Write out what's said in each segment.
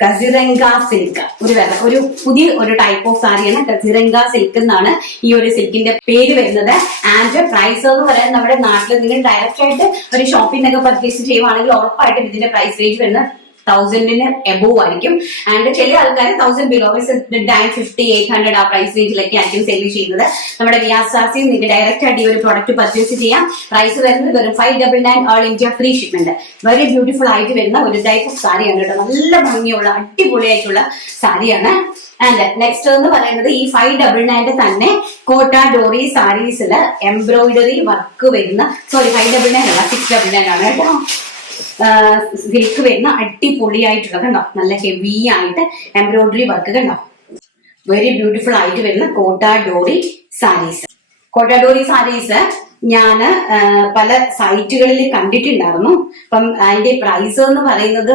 കസിറംഗ silk ഒരു ഒരു പുതിയ ഒരു ടൈപ്പ് ഓഫ് സാരിയാണ് കസിറംഗ സിൽക്ക് എന്നാണ് ഈ ഒരു സിൽക്കിന്റെ പേര് വരുന്നത്. ആൻഡ് പ്രൈസ് എന്ന് പറയുന്നത് നമ്മുടെ നാട്ടിൽ നിങ്ങൾ ഡയറക്റ്റ് ആയിട്ട് ഒരു ഷോപ്പിൽ നിന്നൊക്കെ പർച്ചേസ് ചെയ്യുവാണെങ്കിൽ ഉറപ്പായിട്ടും ഇതിന്റെ പ്രൈസ് റേഞ്ച് വരുന്നത് തൗസൻഡിന് എബോവ് ആയിരിക്കും. ആൻഡ് ചില ആൾക്കാർ thousand below nine fifty eight hundred ആ പ്രൈസ് റേഞ്ചിലൊക്കെ ആയിരിക്കും സെയിൽ ചെയ്യുന്നത്. നമ്മുടെ വിയാസാസി നിങ്ങൾക്ക് ഡയറക്റ്റ് ആയിട്ട് ഈ ഒരു പ്രോഡക്റ്റ് പർച്ചേസ് ചെയ്യാം. പ്രൈസ് വരുന്നത് വെറും five double nine all India free shipment very beautiful ആയിട്ട് വരുന്ന ഒരു ടൈപ്പ് ഓഫ് സാരിയാണ് കേട്ടോ. നല്ല ഭംഗിയുള്ള അടിപൊളിയായിട്ടുള്ള സാരിയാണ്. ആൻഡ് നെക്സ്റ്റ് എന്ന് പറയുന്നത് ഈ ഫൈവ് ഡബിൾ നയന്റെ തന്നെ കോട്ട ഡോറി സാരീസിൽ എംബ്രോയിഡറി വർക്ക് വരുന്ന സോറി ഫൈവ് ഡബിൾ നയൻ അല്ല സിക്സ് ഡബിൾ നയൻ ആണ് കേട്ടോ. സിൽക്ക് വരുന്ന അടിപൊളിയായിട്ടുള്ള കണ്ടോ? നല്ല ഹെവി ആയിട്ട് എംബ്രോയിഡറി വർക്ക് കണ്ടോ? വെരി ബ്യൂട്ടിഫുൾ ആയിട്ട് വരുന്ന കോട്ടാഡോറി സാരീസ്. കോട്ടാഡോറി സാരീസ് ഞാൻ പല സൈറ്റുകളിൽ കണ്ടിട്ടുണ്ടായിരുന്നു. അപ്പം അതിന്റെ പ്രൈസ് എന്ന് പറയുന്നത്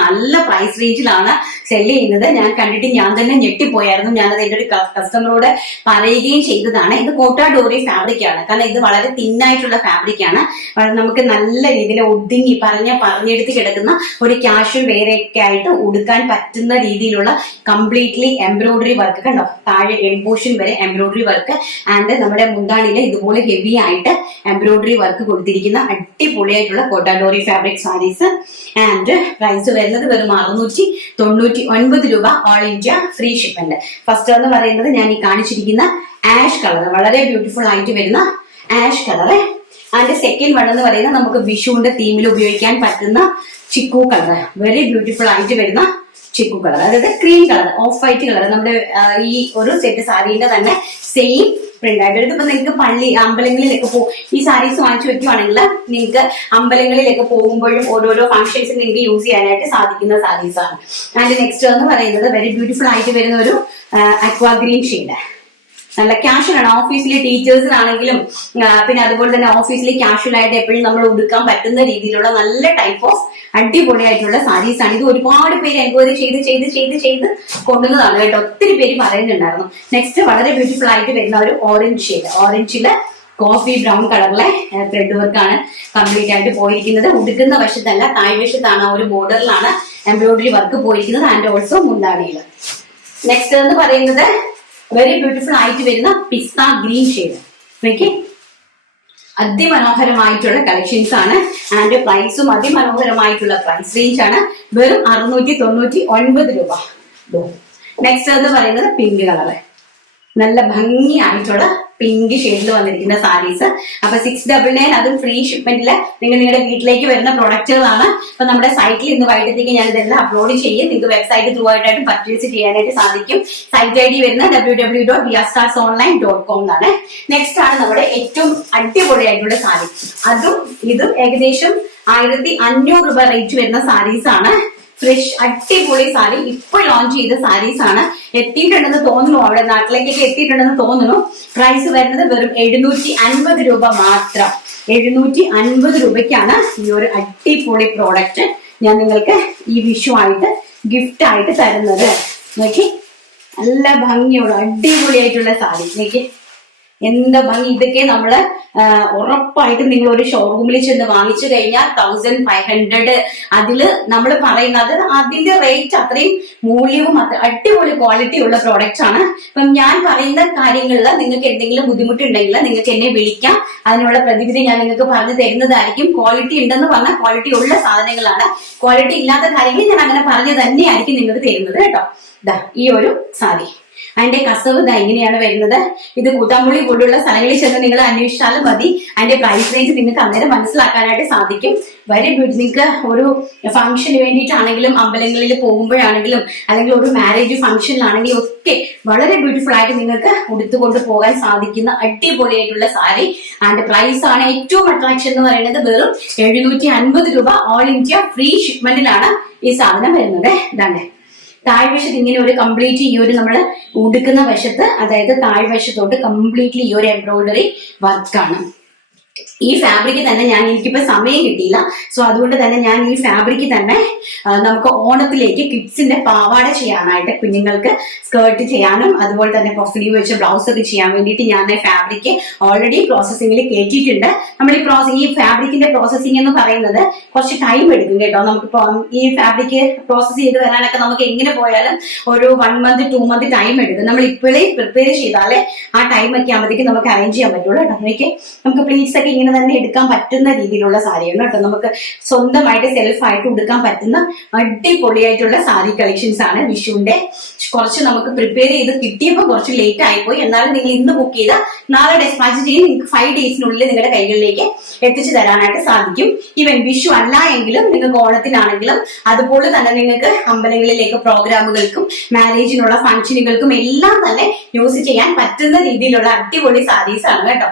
നല്ല പ്രൈസ് റേഞ്ചിലാണ് സെൽ ചെയ്യുന്നത്. ഞാൻ കണ്ടിട്ട് ഞാൻ തന്നെ ഞെട്ടിപ്പോയായിരുന്നു. ഞാനത് എന്റെ ഒരു കസ്റ്റമറോട് പറയുകയും ചെയ്തതാണ്. ഇത് കോട്ടാഡോറി ഫാബ്രിക് ആണ് കാരണം ഇത് വളരെ തിന്നായിട്ടുള്ള ഫാബ്രിക് ആണ് നമുക്ക് നല്ല രീതിയിൽ ഒതുങ്ങി പറഞ്ഞ പറഞ്ഞെടുത്ത് കിടക്കുന്ന ഒരു ക്യാഷ്വൽ വേറെയൊക്കെ ആയിട്ട് ഉടുക്കാൻ പറ്റുന്ന രീതിയിലുള്ള കംപ്ലീറ്റ്ലി എംബ്രോയിഡറി വർക്ക് കണ്ടോ? താഴെ എംബോഷൻ വരെ എംബ്രോയിഡറി വർക്ക് ആൻഡ് നമ്മുടെ മുന്താണിയിലെ ഇതുപോലെ ഹെവി ആയിട്ട് എംബ്രോയിഡറി വർക്ക് കൊടുത്തിരിക്കുന്ന അടിപൊളിയായിട്ടുള്ള Kota Doria fabric sarees and price വരുന്നത് വെറും അറുന്നൂറ്റി തൊണ്ണൂറ്റി ഒൻപത് രൂപ all India free shipment first എന്ന് പറയുന്നത് ഞാൻ ഈ കാണിച്ചിരിക്കുന്ന ആഷ് കളർ വളരെ ബ്യൂട്ടിഫുൾ ആയിട്ട് വരുന്ന ash colour and second one എന്ന് പറയുന്നത് നമുക്ക് വിഷുവിന്റെ തീമിൽ ഉപയോഗിക്കാൻ പറ്റുന്ന ചിക്കു കളർ വെരി ബ്യൂട്ടിഫുൾ ആയിട്ട് വരുന്ന ചിക്കു കളർ അതായത് cream colour off white colour നമ്മുടെ ഈ ഒരു സെറ്റ് സാരീന്റെ തന്നെ സെയിം പ്രിന്റ് ആയിട്ട് ഇതിപ്പോ നിങ്ങൾക്ക് പള്ളി അമ്പലങ്ങളിലൊക്കെ പോകും ഈ സാരീസ് വാങ്ങിച്ചു വെക്കുവാണെങ്കിൽ നിങ്ങൾക്ക് അമ്പലങ്ങളിലൊക്കെ പോകുമ്പോഴും ഓരോരോ ഫംഗ്ഷൻസ് നിങ്ങൾക്ക് യൂസ് ചെയ്യാനായിട്ട് സാധിക്കുന്ന സാരീസ് ആണ്. ആൻഡ് നെക്സ്റ്റ് എന്ന് പറയുന്നത് വെരി ബ്യൂട്ടിഫുൾ ആയിട്ട് വരുന്ന ഒരു അക്വാ ഗ്രീൻ നല്ല ക്യാഷ്വൽ ആണ്. ഓഫീസിലെ ടീച്ചേഴ്സിനാണെങ്കിലും പിന്നെ അതുപോലെ തന്നെ ഓഫീസിലെ ക്യാഷ്വൽ ആയിട്ട് എപ്പോഴും നമ്മൾ ഉടുക്കാൻ പറ്റുന്ന രീതിയിലുള്ള നല്ല ടൈപ്പ് ഓഫ് അടിപൊളിയായിട്ടുള്ള സാരീസ് ആണ്. ഇത് ഒരുപാട് പേര് എൻക്വയറി ചെയ്ത് ചെയ്ത് ചെയ്ത് ചെയ്ത് കൊണ്ടുവന്നതാണ് കേട്ടോ. ഒത്തിരി പേര് പറയുന്നുണ്ടായിരുന്നു. നെക്സ്റ്റ് വളരെ ബ്യൂട്ടിഫുൾ ആയിട്ട് വരുന്ന ഒരു ഓറഞ്ച് ഷെയ്ഡ് ഓറഞ്ചിൽ കോഫി ബ്രൗൺ കളറിലെ ത്രെഡ് വർക്കാണ് കംപ്ലീറ്റ് ആയിട്ട് പോയിരിക്കുന്നത്. ഉടുക്കുന്ന വശത്തല്ല താഴ്വശത്താണ് ആ ഒരു ബോർഡറിലാണ് എംബ്രോയിഡറി വർക്ക് പോയിരിക്കുന്നത് ആൻഡ് ഓൾസോ മുന്താടിയിൽ നെക്സ്റ്റ് എന്ന് പറയുന്നത് വെരി ബ്യൂട്ടിഫുൾ ആയിട്ട് വരുന്ന പിസ്ത ഗ്രീൻ ഷെയ്ഡ് നോക്കി അതിമനോഹരമായിട്ടുള്ള കളക്ഷൻസ് ആണ്. ആൻഡ് പ്രൈസും അതിമനോഹരമായിട്ടുള്ള പ്രൈസ് റേഞ്ച് ആണ്. വെറും അറുന്നൂറ്റി തൊണ്ണൂറ്റി ഒൻപത് രൂപ. നെക്സ്റ്റ് എന്ന് പറയുന്നത് പിങ്ക് കളറ് നല്ല ഭംഗിയായിട്ടുള്ള പിങ്ക് ഷെയ്ഡിൽ വന്നിരിക്കുന്ന സാരീസ് അപ്പൊ സിക്സ് ഡബിൾ നയൻ അതും ഫ്രീ ഷിപ്മെന്റിൽ നിങ്ങൾ നിങ്ങളുടെ വീട്ടിലേക്ക് വരുന്ന പ്രൊഡക്റ്റുകളാണ് അപ്പൊ നമ്മുടെ സൈറ്റിൽ ഇന്ന് വൈകിട്ടത്തേക്ക് ഞാൻ ഇതെല്ലാം അപ്ലോഡ് ചെയ്യും. നിങ്ങൾക്ക് വെബ്സൈറ്റ് ത്രൂ ആയിട്ടായിട്ട് പർച്ചേസ് ചെയ്യാനായിട്ട് സാധിക്കും. സൈറ്റ് ഐ ഡി വരുന്ന W W dot viastars online dot com എന്നാണ് നെക്സ്റ്റ് ആണ് നമ്മുടെ ഏറ്റവും അടിപൊളിയായിട്ടുള്ള സാരി അതും ഇതും ഏകദേശം ആയിരത്തി അഞ്ഞൂറ് രൂപ റേറ്റ് വരുന്ന സാരീസ് ആണ്. ഫ്രഷ് അടിപൊളി സാരി. ഇപ്പൊ ലോഞ്ച് ചെയ്ത സാരീസ് ആണ്. എത്തിയിട്ടുണ്ടെന്ന് തോന്നുന്നു അവിടെ നാട്ടിലേക്കൊക്കെ എത്തിയിട്ടുണ്ടെന്ന് തോന്നുന്നു. പ്രൈസ് വരുന്നത് വെറും എഴുന്നൂറ്റി അൻപത് രൂപ മാത്രം. എഴുന്നൂറ്റി അൻപത് രൂപയ്ക്കാണ് ഈ ഒരു അടിപൊളി പ്രോഡക്റ്റ് ഞാൻ നിങ്ങൾക്ക് ഈ വിഷു ആയിട്ട് ഗിഫ്റ്റ് ആയിട്ട് തരുന്നത്. നോക്കി? നല്ല ഭംഗിയുള്ള അടിപൊളിയായിട്ടുള്ള സാരി. നോക്കി? എന്താ ഭംഗി? ഇതൊക്കെ നമ്മൾ ഉറപ്പായിട്ട് നിങ്ങൾ ഒരു ഷോറൂമിൽ ചെന്ന് വാങ്ങിച്ചു കഴിഞ്ഞാൽ തൗസൻഡ് ഫൈവ് ഹൺഡ്രഡ് അതിൽ നമ്മൾ പറയുന്നത് അതിന്റെ റേറ്റ് അത്രയും മൂല്യവും അത്ര അടിപൊളി ക്വാളിറ്റി ഉള്ള പ്രോഡക്റ്റ് ആണ്. അപ്പം ഞാൻ പറയുന്ന കാര്യങ്ങളിൽ നിങ്ങൾക്ക് എന്തെങ്കിലും ബുദ്ധിമുട്ടുണ്ടെങ്കിൽ നിങ്ങൾക്ക് എന്നെ വിളിക്കാം. അതിനുള്ള പ്രതിവിധി ഞാൻ നിങ്ങൾക്ക് പറഞ്ഞു തരുന്നതായിരിക്കും. ക്വാളിറ്റി ഉണ്ടെന്ന് പറഞ്ഞാൽ ക്വാളിറ്റി ഉള്ള സാധനങ്ങളാണ്. ക്വാളിറ്റി ഇല്ലാത്ത കാര്യങ്ങൾ ഞാൻ അങ്ങനെ പറഞ്ഞു തന്നെയായിരിക്കും നിങ്ങൾക്ക് തരുന്നത് കേട്ടോ. ഈ ഒരു സാരി. അതിന്റെ കസവ് ഇങ്ങനെയാണ് വരുന്നത്. ഇത് കൂത്താമ്പുള്ളി പോലുള്ള സ്ഥലങ്ങളിൽ ചെന്ന് നിങ്ങൾ അന്വേഷിച്ചാലും മതി. അതിന്റെ പ്രൈസ് റേഞ്ച് നിങ്ങൾക്ക് അന്നേരം മനസ്സിലാക്കാനായിട്ട് സാധിക്കും. വെരി ബ്യൂട്ടി നിങ്ങൾക്ക് ഒരു ഫംഗ്ഷന് വേണ്ടിയിട്ടാണെങ്കിലും അമ്പലങ്ങളിൽ പോകുമ്പോഴാണെങ്കിലും അല്ലെങ്കിൽ ഒരു മാരേജ് ഫംഗ്ഷനിലാണെങ്കിലും ഒക്കെ വളരെ ബ്യൂട്ടിഫുൾ ആയിട്ട് നിങ്ങൾക്ക് ഉടുത്തുകൊണ്ട് പോകാൻ സാധിക്കുന്ന അടിപൊളിയായിട്ടുള്ള സാരി ആൻഡ് പ്രൈസ് ആണ് ഏറ്റവും അട്രാക്ഷൻ എന്ന് പറയുന്നത് വെറും എഴുന്നൂറ്റി അൻപത് രൂപ ഓൾ ഇന്ത്യ ഫ്രീ ഷിപ്മെന്റിലാണ് ഈ സാധനം വരുന്നത്. ഇതാണ്ടേ. താഴ്വശത്ത് ഇങ്ങനെ ഒരു കംപ്ലീറ്റ് ഈ ഒരു നമ്മൾ ഉടുക്കുന്ന വശത്ത് അതായത് താഴ്വശത്തോട്ട് കംപ്ലീറ്റ്ലി ഈ ഒരു എംബ്രോയിഡറി വർക്കാണ് ഈ ഫാബ്രിക് തന്നെ ഞാൻ എനിക്കിപ്പോ സമയം കിട്ടിയില്ല. സോ അതുകൊണ്ട് തന്നെ ഞാൻ ഈ ഫാബ്രിക് തന്നെ നമുക്ക് ഓണത്തിലേക്ക് കിഡ്സിന്റെ പാവാട ചെയ്യാനായിട്ട് കുഞ്ഞുങ്ങൾക്ക് സ്കേർട്ട് ചെയ്യാനും അതുപോലെ തന്നെ പൊസലി വെച്ച് ബ്ലൗസ് ഒക്കെ ചെയ്യാൻ വേണ്ടിയിട്ട് ഞാൻ ഫാബ്രിക് ഓൾറെഡി പ്രോസസ്സിംഗിൽ കയറ്റിയിട്ടുണ്ട് നമ്മൾ ഈ പ്രോസസ് ഈ ഫാബ്രിക്കിന്റെ പ്രോസസ്സിംഗ് എന്ന് പറയുന്നത് കുറച്ച് ടൈം എടുക്കും കേട്ടോ. നമുക്കിപ്പോ ഈ ഫാബ്രിക് പ്രോസസ് ചെയ്ത് വരാനൊക്കെ നമുക്ക് എങ്ങനെ പോയാലും ഒരു one month two month time എടുക്കും. നമ്മൾ ഇപ്പോഴേ പ്രിപ്പയർ ചെയ്താലേ ആ ടൈം ഒക്കെ ആകുമ്പോഴത്തേക്ക് നമുക്ക് അറേഞ്ച് ചെയ്യാൻ പറ്റുള്ളൂ കേട്ടോ. നമുക്ക് പ്ലീറ്റ്സ് ഒക്കെ ഇങ്ങനെ തന്നെ എടുക്കാൻ പറ്റുന്ന രീതിയിലുള്ള സാരിയാണ് കേട്ടോ. നമുക്ക് സ്വന്തമായിട്ട് സെൽഫ് ആയിട്ട് എടുക്കാൻ പറ്റുന്ന അടിപൊളിയായിട്ടുള്ള സാരി കളക്ഷൻസ് ആണ് വിഷുവിന്റെ. കുറച്ച് നമുക്ക് പ്രിപ്പയർ ചെയ്ത് കിട്ടിയപ്പോൾ കുറച്ച് ലേറ്റ് ആയിപ്പോയി. എന്നാലും നിങ്ങൾ ഇന്ന് ബുക്ക് ചെയ്ത നാളെ ഡെസ്പാച്ച് ചെയ്ത് നിങ്ങൾക്ക് ഫൈവ് ഡേയ്സിനുള്ളിൽ നിങ്ങളുടെ കൈകളിലേക്ക് എത്തിച്ചു തരാനായിട്ട് സാധിക്കും. ഇവൻ വിഷു അല്ല എങ്കിലും നിങ്ങൾക്ക് ഓണത്തിനാണെങ്കിലും അതുപോലെ തന്നെ നിങ്ങൾക്ക് അമ്പലങ്ങളിലേക്ക് പ്രോഗ്രാമുകൾക്കും മാരേജിനുള്ള ഫംഗ്ഷനുകൾക്കും എല്ലാം തന്നെ യൂസ് ചെയ്യാൻ പറ്റുന്ന രീതിയിലുള്ള അടിപൊളി സാരീസ് ആണ് കേട്ടോ.